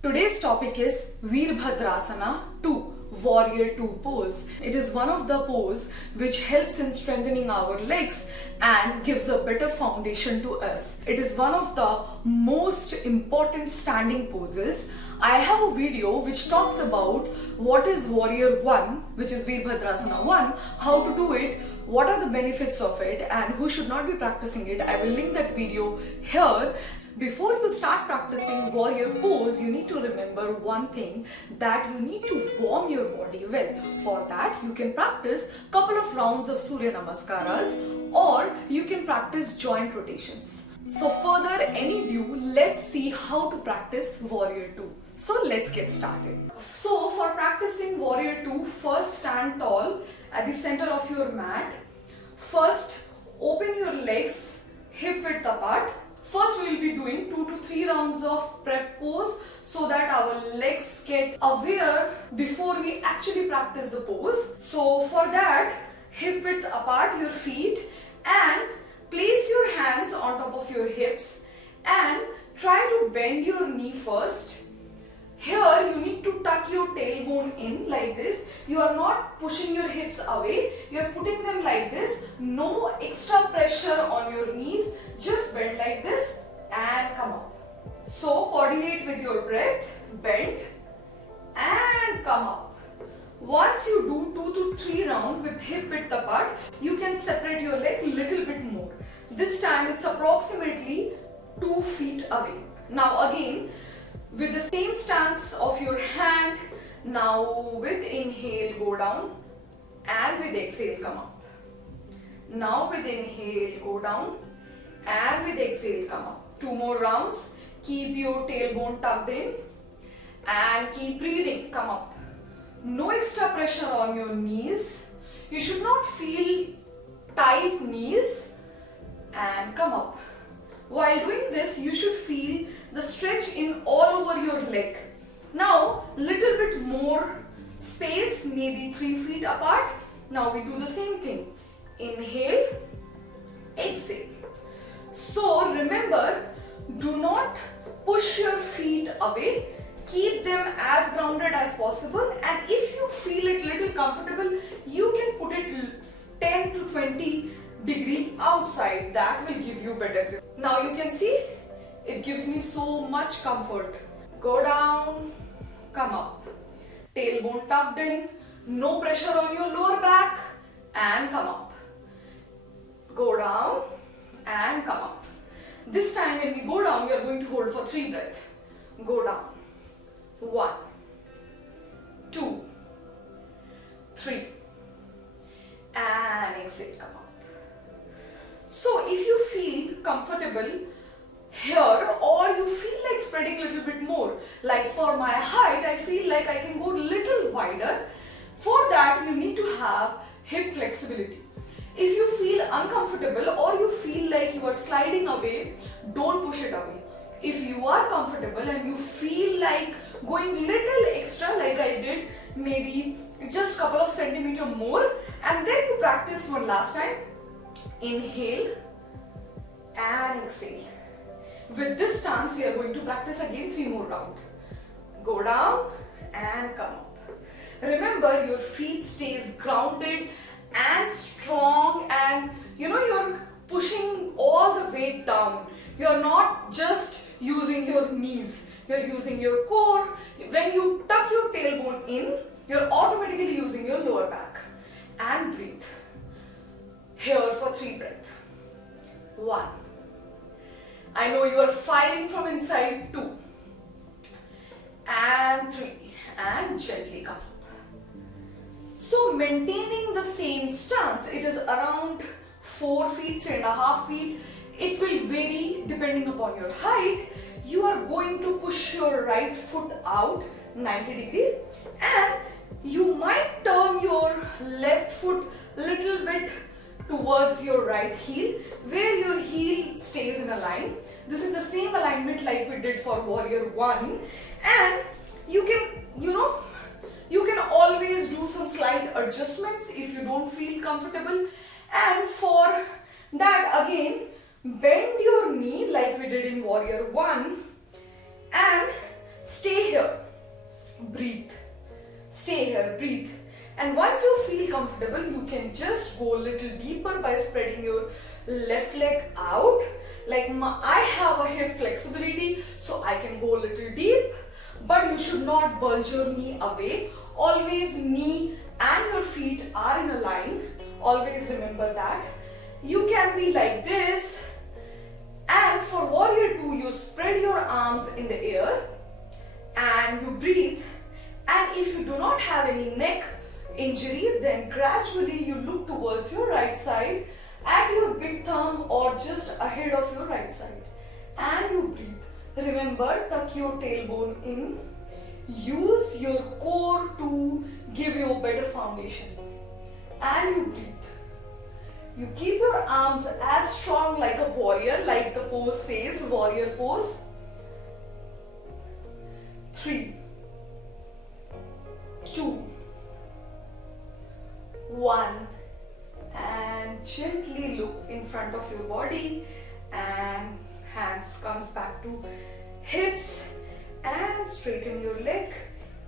Today's topic is Veerbhadrasana 2, Warrior 2 pose. It is one of the pose which helps in strengthening our legs and gives a better foundation to us. It is one of the most important standing poses. I have a video which talks about what is Warrior 1, which is Veerbhadrasana 1, how to do it, what are the benefits of it, and who should not be practicing it. I will link that video here. Before you start practicing warrior pose, you need to remember one thing, that you need to warm your body well. For that, you can practice couple of rounds of Surya Namaskaras, or you can practice joint rotations. So further any ado, let's see how to practice warrior 2. So let's get started. So for practicing warrior 2, first stand tall at the center of your mat. First, open your legs hip width apart. First, we will be doing 2 to 3 rounds of prep pose so that our legs get aware before we actually practice the pose. So for that, hip width apart your feet and place your hands on top of your hips and try to bend your knee first. Here you need to tuck your tailbone in like this. You are not pushing your hips away. You are putting them like this. No extra pressure on your knees. Just bend like this and come up. So coordinate with your breath. Bend and come up. Once you do 2 to 3 rounds with hip width apart, you can separate your leg a little bit more. This time it's approximately 2 feet away. Now again, with the same stance of your hand, now with inhale go down and with exhale come up. Now with inhale go down and with exhale come up. 2 more rounds. Keep your tailbone tucked in and keep breathing. Come up. No extra pressure on your knees. You should not feel tight knees and come up. While doing this, you should feel the stretch in all over your leg. Now, little bit more space, maybe 3 feet apart. Now we do the same thing. Inhale, exhale. So remember, do not push your feet away. Keep them as grounded as possible, and if you feel it little comfortable, you can put it 10 to 20 degree outside. That will give you better grip. Now you can see it gives me so much comfort. Go down, come up. Tailbone tucked in, no pressure on your lower back, and come up. Go down and come up. This time when we go down, we are going to hold for 3 breaths. Go down. 1, 2, 3, and exhale, come up. So if you feel comfortable here, or you feel like spreading a little bit more, like for my height, I feel like I can go a little wider. For that, you need to have hip flexibility. If you feel uncomfortable or you feel like you are sliding away, don't push it away. If you are comfortable and you feel like going little extra like I did, maybe just couple of centimeter more, and then you practice one last time. Inhale and exhale. With this stance, we are going to practice again 3 more rounds. Go down and come up. Remember, your feet stays grounded and strong, and you're pushing all the weight down. You're not just using your knees, you're using your core. When you tuck your tailbone in, you're automatically using your lower back. And breathe. Here for 3 breaths. 1. I know you are firing from inside. 2. And 3. And gently come up. So maintaining the same stance, it is around 4 feet, 3.5 feet. It will vary depending upon your height. You are going to push your right foot out 90 degrees and you might turn your left foot little bit towards your right heel, where your heel stays in a line. This is the same alignment like we did for Warrior 1, and you can always do some slight adjustments if you don't feel comfortable. And for that, again, bend your knee like we did in Warrior 1 and stay here. breathe. And once you feel comfortable, you can just go a little deeper by spreading your left leg out. Like I have a hip flexibility, so I can go a little deep, but you should not bulge your knee away. Always knee and your feet are in a line. Always remember that. You can be like this, and for warrior 2, you spread your arms in the air and you breathe. And if you do not have any neck injury, then gradually you look towards your right side at your big thumb or just ahead of your right side, and you breathe. Remember, tuck your tailbone in. Use your core to give you a better foundation, and you breathe. You keep your arms as strong like a warrior, like the pose says, warrior pose. 3, 2, 1, and gently look in front of your body, and hands comes back to hips, and straighten your leg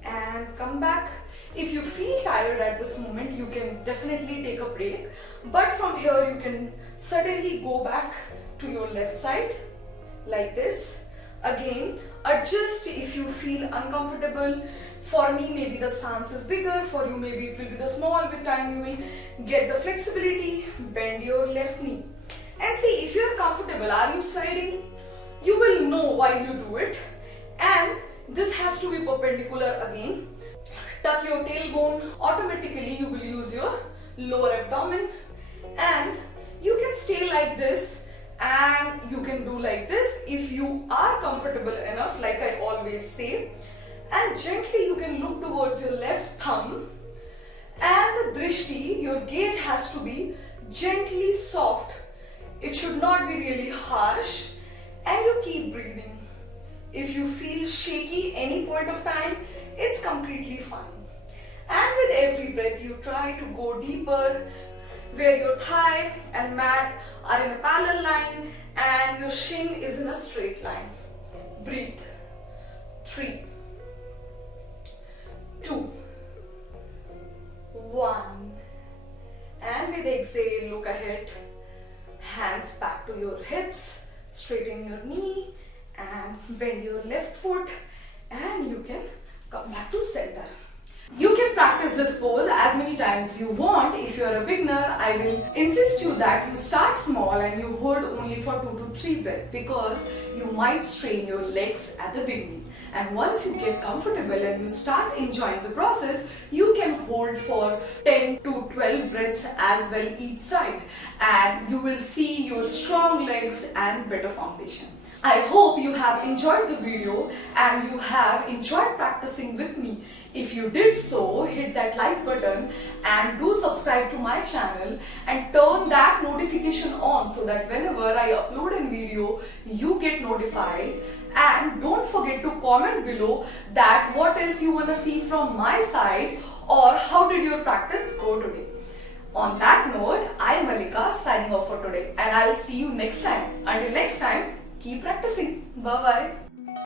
and come back. If you feel tired at this moment, you can definitely take a break, but from here you can suddenly go back to your left side like this. Again, adjust if you feel uncomfortable. For me, maybe the stance is bigger. For you, maybe it will be the small. With time, you will get the flexibility. Bend your left knee. And see, if you're comfortable, are you sliding? You will know while you do it. And this has to be perpendicular again. Tuck your tailbone. Automatically, you will use your lower abdomen. And you can stay like this. And you can do like this if you are comfortable enough, like I always say. And gently you can look towards your left thumb, and the drishti, your gaze has to be gently soft. It should not be really harsh, and you keep breathing. If you feel shaky any point of time, it's completely fine. And with every breath you try to go deeper, where your thigh and mat are in a parallel line and your shin is in a straight line. Breathe. 3, 2, 1, and with exhale, look ahead. Hands back to your hips, straighten your knee and bend your left foot, and you can come back to center. You can practice this pose as many times you want. If you are a beginner, I will insist you that you start small and you hold only for 2 to 3 breaths, because you might strain your legs at the beginning. And once you get comfortable and you start enjoying the process, you can hold for 10 to 12 breaths as well each side, and you will see your strong legs and better foundation. I hope you have enjoyed the video and you have enjoyed practicing with me. If you did so, hit that like button and do subscribe to my channel and turn that notification on so that whenever I upload a video, you get notified. And don't forget to comment below that what else you want to see from my side, or how did your practice go today. On that note, I am Malika signing off for today, and I'll see you next time. Until next time, keep practicing. Bye-bye.